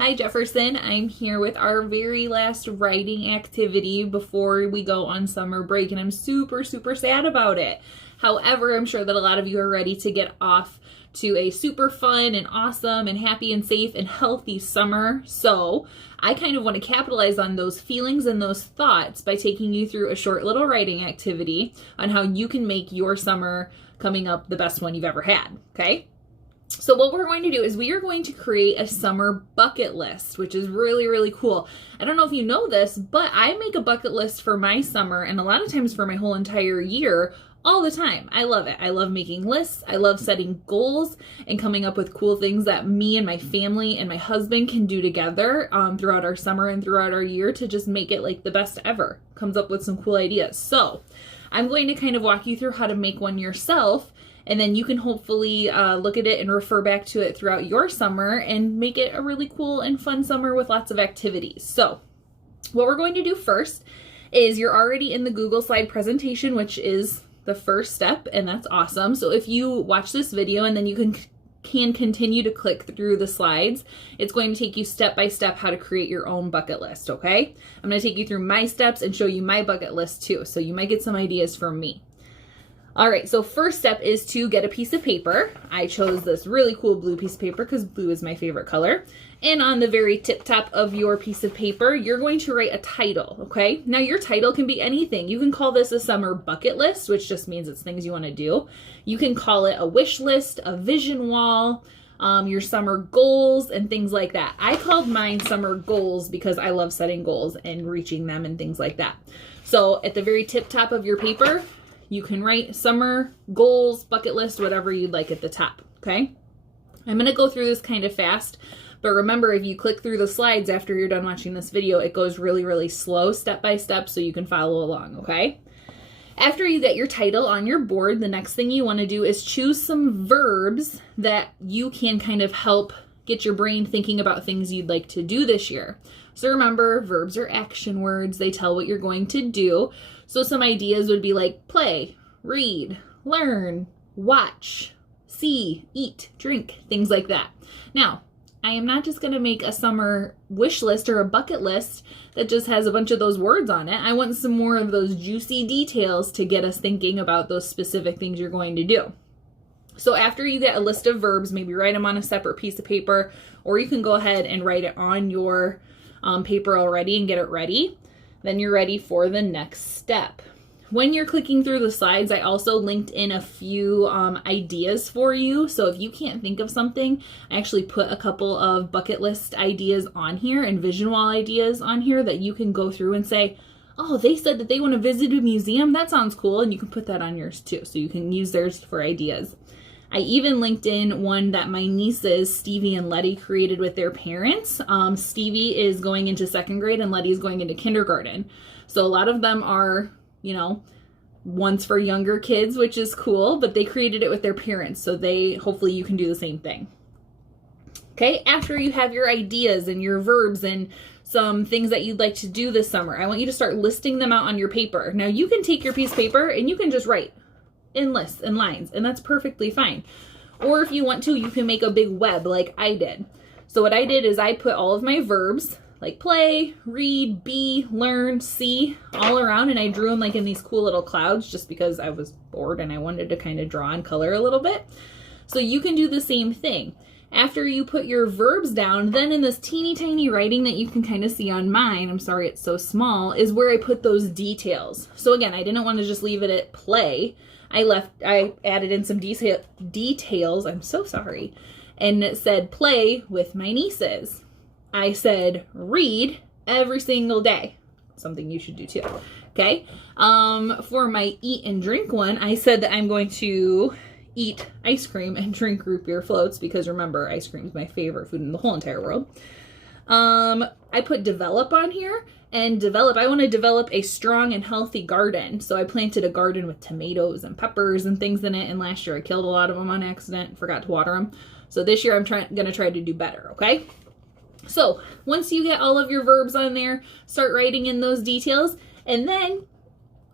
Hi Jefferson, I'm here with our very last writing activity before we go on summer break, and I'm super sad about it. However, I'm sure that a lot of you are ready to get off to a super fun and awesome and happy and safe and healthy summer. So I kind of want to capitalize on those feelings and those thoughts by taking you through a short little writing activity on how you can make your summer coming up the best one you've ever had, okay? So what we're going to do is we are going to create a summer bucket list, which is really cool. I don't know if you know this, but I make a bucket list for my summer and a lot of times for my whole entire year all the time. I love it. I love making lists. I love setting goals and coming up with cool things that me and my family and my husband can do together throughout our summer and throughout our year to just make it like the best ever. Comes up with some cool ideas. So I'm going to kind of walk you through how to make one yourself, and then you can hopefully look at it and refer back to it throughout your summer and make it a really cool and fun summer with lots of activities. So what we're going to do first is you're already in the Google slide presentation, which is the first step, and that's awesome. So if you watch this video and then you can continue to click through the slides, it's going to take you step by step how to create your own bucket list, okay? I'm going to take you through my steps and show you my bucket list too, so you might get some ideas from me. All right, so first step is to get a piece of paper. I chose this really cool blue piece of paper because blue is my favorite color. And on the very tip top of your piece of paper, you're going to write a title, okay? Now your title can be anything. You can call this a summer bucket list, which just means it's things you want to do. You can call it a wish list, a vision wall, your summer goals and things like that. I called mine summer goals because I love setting goals and reaching them and things like that. So at the very tip top of your paper, you can write summer goals, bucket list, whatever you'd like at the top, okay? I'm gonna go through this kind of fast, but remember, if you click through the slides after you're done watching this video, it goes really slow, step by step, so you can follow along, okay? After you get your title on your board, the next thing you wanna do is choose some verbs that you can kind of help get your brain thinking about things you'd like to do this year. So remember, verbs are action words. They tell what you're going to do. So some ideas would be like play, read, learn, watch, see, eat, drink, things like that. Now, I am not just going to make a summer wish list or a bucket list that just has a bunch of those words on it. I want some more of those juicy details to get us thinking about those specific things you're going to do. So after you get a list of verbs, maybe write them on a separate piece of paper, or you can go ahead and write it on your paper already and get it ready. Then you're ready for the next step. When you're clicking through the slides, I also linked in a few ideas for you. So if you can't think of something, I actually put a couple of bucket list ideas on here and vision wall ideas on here that you can go through and say, oh, they said that they want to visit a museum. That sounds cool. And you can put that on yours too. So you can use theirs for ideas. I even linked in one that my nieces, Stevie and Letty, created with their parents. Stevie is going into second grade and Letty is going into kindergarten. So a lot of them are, you know, ones for younger kids, which is cool, but they created it with their parents. So hopefully you can do the same thing. Okay, after you have your ideas and your verbs and some things that you'd like to do this summer, I want you to start listing them out on your paper. Now you can take your piece of paper and you can just write in lists and lines, and that's perfectly fine. Or if you want to, you can make a big web like I did. So what I did is I put all of my verbs like play, read, be, learn, see all around, and I drew them like in these cool little clouds just because I was bored and I wanted to kind of draw and color a little bit. So you can do the same thing. After you put your verbs down, then in this teeny tiny writing that you can kind of see on mine, I'm sorry it's so small, is where I put those details. So again, I didn't want to just leave it at play. I added in some details, I'm so sorry, and it said play with my nieces. I said read every single day, something you should do too, okay? For my eat and drink one, I said that I'm going to eat ice cream and drink root beer floats because remember, ice cream is my favorite food in the whole entire world. I put develop on here, and I want to develop a strong and healthy garden. So I planted a garden with tomatoes and peppers and things in it, and last year I killed a lot of them on accident, forgot to water them. So this year I'm going to try to do better, okay? So once you get all of your verbs on there, start writing in those details, and then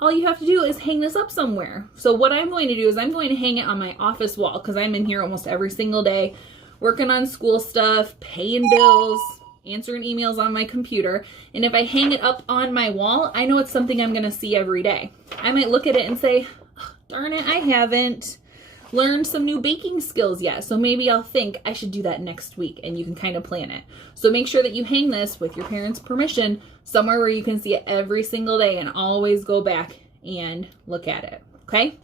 all you have to do is hang this up somewhere. So what I'm going to do is I'm going to hang it on my office wall because I'm in here almost every single day working on school stuff, paying bills, answering emails on my computer. And if I hang it up on my wall, I know it's something I'm going to see every day. I might look at it and say, oh, darn it, I haven't learned some new baking skills yet. So maybe I'll think I should do that next week, and you can kind of plan it. So make sure that you hang this with your parents' permission somewhere where you can see it every single day and always go back and look at it. Okay?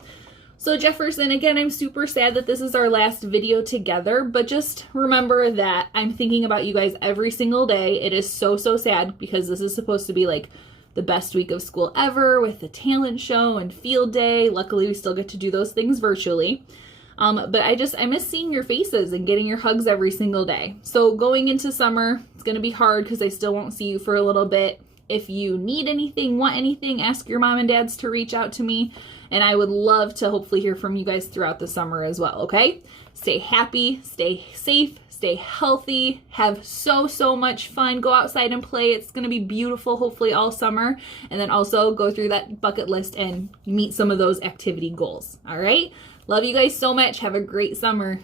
So Jefferson, again, I'm super sad that this is our last video together, but just remember that I'm thinking about you guys every single day. It is so, so sad because this is supposed to be like the best week of school ever with the talent show and field day. Luckily, we still get to do those things virtually. But I miss seeing your faces and getting your hugs every single day. So going into summer, it's going to be hard because I still won't see you for a little bit. If you need anything, want anything, ask your mom and dads to reach out to me. And I would love to hopefully hear from you guys throughout the summer as well, okay? Stay happy, stay safe, stay healthy, have so, so much fun. Go outside and play. It's going to be beautiful, hopefully all summer. And then also go through that bucket list and meet some of those activity goals, all right? Love you guys so much. Have a great summer.